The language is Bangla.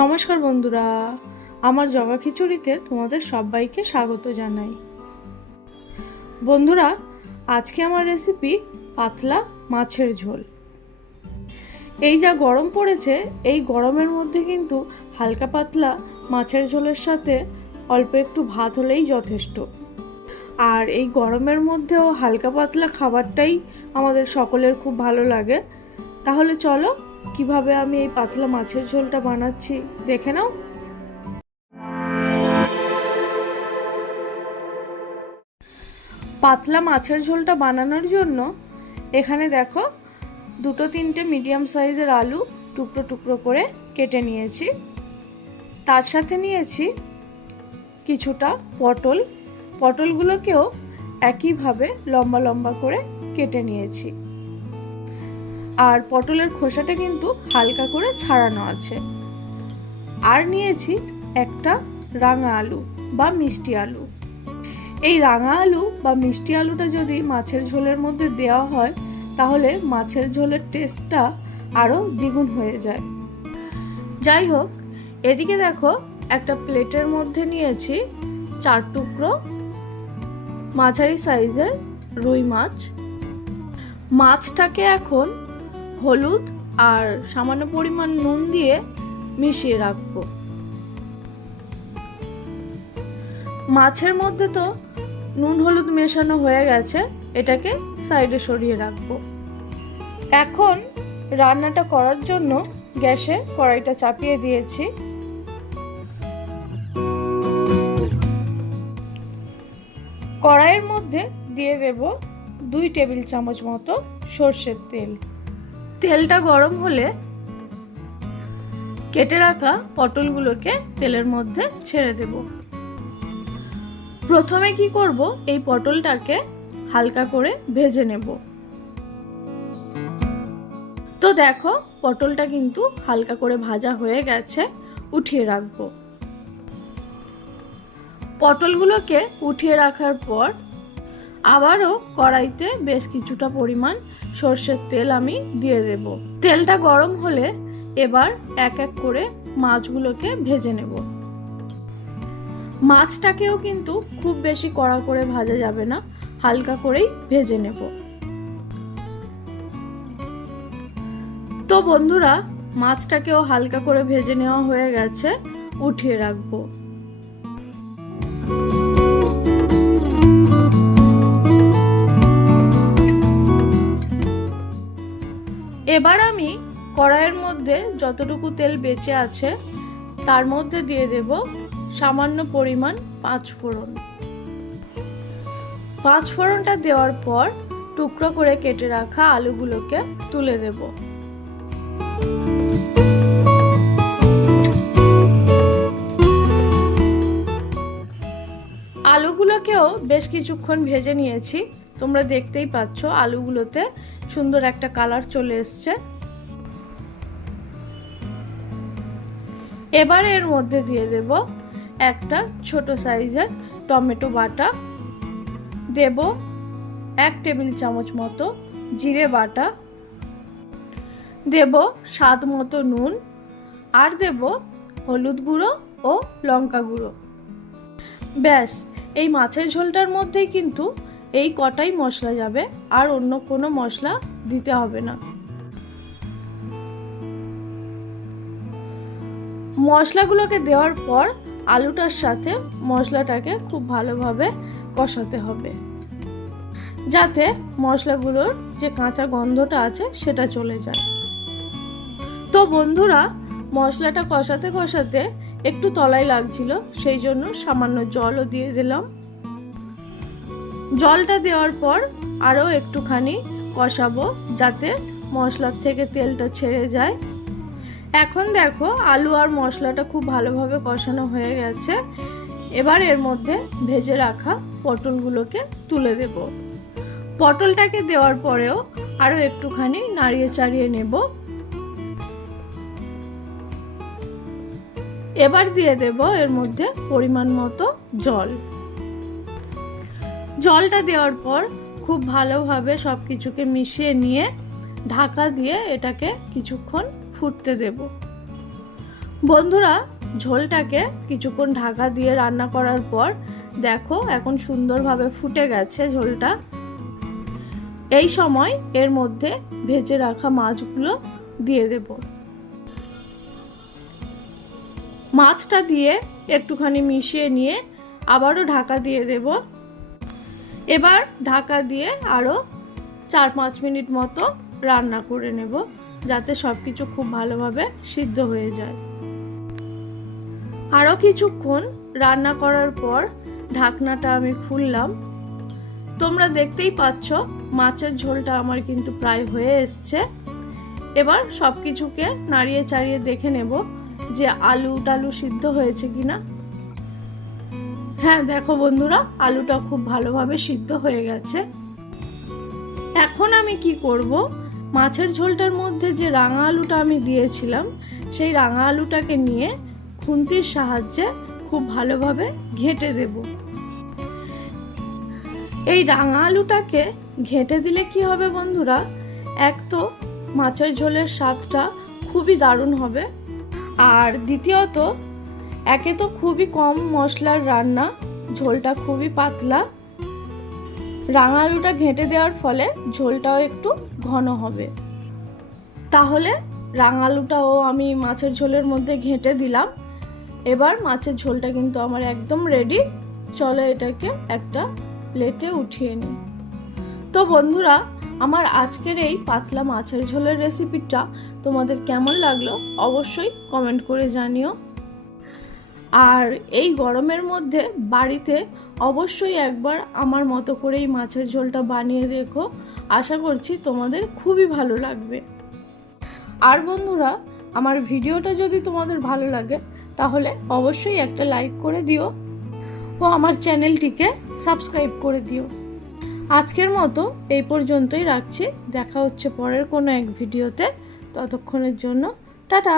নমস্কার বন্ধুরা, আমার জগা খিচুড়িতে তোমাদের সবাইকে স্বাগত জানাই। বন্ধুরা, আজকে আমার রেসিপি পাতলা মাছের ঝোল। এই যা গরম পড়েছে, এই গরমের মধ্যে কিন্তু হালকা পাতলা মাছের ঝোলের সাথে অল্প একটু ভাত হলেই যথেষ্ট। আর এই গরমের মধ্যেও হালকা পাতলা খাবারটাই আমাদের সকলের খুব ভালো লাগে। তাহলে চলো কিভাবে আমি এই পাতলা মাছের ঝোলটা বানাচ্ছি দেখে নাও। পাতলা মাছের ঝোলটা বানানোর জন্য এখানে দেখো 2-3টে মিডিয়াম সাইজের আলু টুকরো টুকরো করে কেটে নিয়েছি। তার সাথে নিয়েছি কিছুটা পটলগুলোকেও একইভাবে লম্বা লম্বা করে কেটে নিয়েছি। আর পটলের খোসাটা কিন্তু হালকা করে ছাড়ানো আছে। আর নিয়েছি একটা রাঙা আলু বা মিষ্টি আলু। এই রাঙা আলু বা মিষ্টি আলুটা যদি মাছের ঝোলের মধ্যে দেওয়া হয় তাহলে মাছের ঝোলের টেস্টটা আরও দ্বিগুণ হয়ে যায়। যাই হোক, এদিকে দেখো একটা প্লেটের মধ্যে নিয়েছি 4 টুকরো মাঝারি সাইজের রুই মাছ। মাছটাকে এখন হলুদ আর সামান্য পরিমাণ নুন দিয়ে মিশিয়ে রাখবো। মাছের মধ্যে তো নুন হলুদ মেশানো হয়ে গেছে, এটাকে সাইডে সরিয়ে রাখবো। এখন রান্নাটা করার জন্য গ্যাসে কড়াইটা চাপিয়ে দিয়েছি। কড়াইয়ের মধ্যে দিয়ে দেব 2 টেবিল চামচ মতো সর্ষের তেল। তেলটা গরম হলে কেটে রাখা পটলগুলোকে তেলের মধ্যে ছেড়ে দেব। প্রথমে কি করব, এই পটলটাকে হালকা করে ভেজে নেব। তো দেখো পটলটা কিন্তু হালকা করে ভাজা হয়ে গেছে, উঠিয়ে রাখবো। পটলগুলোকে উঠিয়ে রাখার পর আবারও কড়াইতে বেশ কিছুটা পরিমাণ সর্ষের তেল আমি দিয়ে দেব। তেলটা গরম হলে এবার এক এক করে মাছগুলোকে ভেজে নেব। মাছটাকেও কিন্তু খুব বেশি কড়া করে ভাজা যাবে না, হালকা করেই ভেজে নেব। তো বন্ধুরা, মাছটাকেও হালকা করে ভেজে নেওয়া হয়ে গেছে, উঠিয়ে রাখবো। এবার আমি কড়াইয়ের মধ্যে যতটুকু তেল বেঁচে আছে তার মধ্যে দিয়ে দেব সামান্য পরিমাণ 5 ফোড়ন। 5 ফোড়নটা দেওয়ার পর টুকরো করে কেটে রাখা আলুগুলোকে তুলে দেব। আলুগুলোকেও বেশ কিছুক্ষণ ভেজে নিয়েছি। তোমরা দেখতেই পাচ্ছ আলুগুলোতে সুন্দর একটা কালার চলে এসছে। এবার এর মধ্যে দিয়ে দেব একটা ছোট সাইজের টমেটো বাটা, দেব 1 টেবিল চামচ মতো জিরে বাটা, দেব স্বাদ মতো নুন, আর দেব হলুদ গুঁড়ো ও লঙ্কা গুঁড়ো। ব্যাস, এই মাছের ঝোলটার মধ্যেই কিন্তু এই কটাই মশলা যাবে, আর অন্য কোনো মশলা দিতে হবে না। মশলাগুলোকে দেওয়ার পর আলুটার সাথে মশলাটাকে খুব ভালোভাবে কষাতে হবে, যাতে মশলাগুলোর যে কাঁচা গন্ধটা আছে সেটা চলে যায়। তো বন্ধুরা, মশলাটা কষাতে কষাতে একটু তলায় লাগছিল, সেই জন্য সামান্য জলও দিয়ে দিলাম। জলটা দেওয়ার পর আরও একটুখানি কষাবো, যাতে মশলার থেকে তেলটা ছেড়ে যায়। এখন দেখো আলু আর মশলাটা খুব ভালোভাবে কষানো হয়ে গেছে। এবার এর মধ্যে ভেজে রাখা পটলগুলোকে তুলে দেব। পটলটাকে দেওয়ার পরেও আরও একটুখানি নাড়িয়ে চাড়িয়ে নেব। এবার দিয়ে দেব এর মধ্যে পরিমাণ মতো জল। জলটা দেওয়ার পর খুব ভালোভাবে সব কিছুকে মিশিয়ে নিয়ে ঢাকা দিয়ে এটাকে কিছুক্ষণ ফুটতে দেব। বন্ধুরা, ঝোলটাকে কিছুক্ষণ ঢাকা দিয়ে রান্না করার পর দেখো এখন সুন্দরভাবে ফুটে গেছে ঝোলটা। এই সময় এর মধ্যে ভেজে রাখা মাছগুলো দিয়ে দেব। মাছটা দিয়ে একটুখানি মিশিয়ে নিয়ে আবারও ঢাকা দিয়ে দেব। এবার ঢাকা দিয়ে আরও 4-5 মিনিট মতো রান্না করে নেব, যাতে সব কিছু খুব ভালোভাবে সিদ্ধ হয়ে যায়। আরও কিছুক্ষণ রান্না করার পর ঢাকনাটা আমি খুললাম। তোমরা দেখতেই পাচ্ছ মাছের ঝোলটা আমার কিন্তু প্রায় হয়ে এসছে। এবার সব কিছুকে নাড়িয়ে চাড়িয়ে দেখে নেব যে আলু টালু সিদ্ধ হয়েছে কিনা। হ্যাঁ দেখো বন্ধুরা, আলুটা খুব ভালোভাবে সিদ্ধ হয়ে গেছে। এখন আমি কি করব, মাছের ঝোলটার মধ্যে যে রাঙা আলুটা আমি দিয়েছিলাম সেই রাঙা আলুটাকে নিয়ে খুন্তির সাহায্যে খুব ভালোভাবে ঘেঁটে দেব। এই রাঙা আলুটাকে ঘেঁটে দিলে কি হবে বন্ধুরা, এক তো মাছের ঝোলের স্বাদটা খুবই দারুণ হবে, আর দ্বিতীয়ত একে তো খুবই কম মশলার রান্না, ঝোলটা খুবই পাতলা। রাঙা আলুটা ঘেঁটে দেওয়ার ফলে ঝোলটাও একটু ঘন হবে। তাহলে রাঙা আলুটাও আমি মাছের ঝোলের মধ্যে ঘেঁটে দিলাম। এবার মাছের ঝোলটা কিন্তু আমার একদম রেডি। চলো এটাকে একটা প্লেটে উঠিয়ে নিই। তো বন্ধুরা, আমার আজকের এই পাতলা মাছের ঝোলের রেসিপিটা তোমাদের কেমন লাগলো অবশ্যই কমেন্ট করে জানিও। আর এই গরমের মধ্যে বাড়িতে অবশ্যই একবার আমার মতো করে এই মাছের ঝোলটা বানিয়ে দেখো, আশা করছি তোমাদের খুবই ভালো লাগবে। আর বন্ধুরা, আমার ভিডিওটা যদি তোমাদের ভালো লাগে তাহলে অবশ্যই একটা লাইক করে দিও ও আমার চ্যানেলটিকে সাবস্ক্রাইব করে দিও। আজকের মতো এই পর্যন্তই রাখছি, দেখা হচ্ছে পরের কোনো এক ভিডিওতে। ততক্ষণের জন্য টাটা।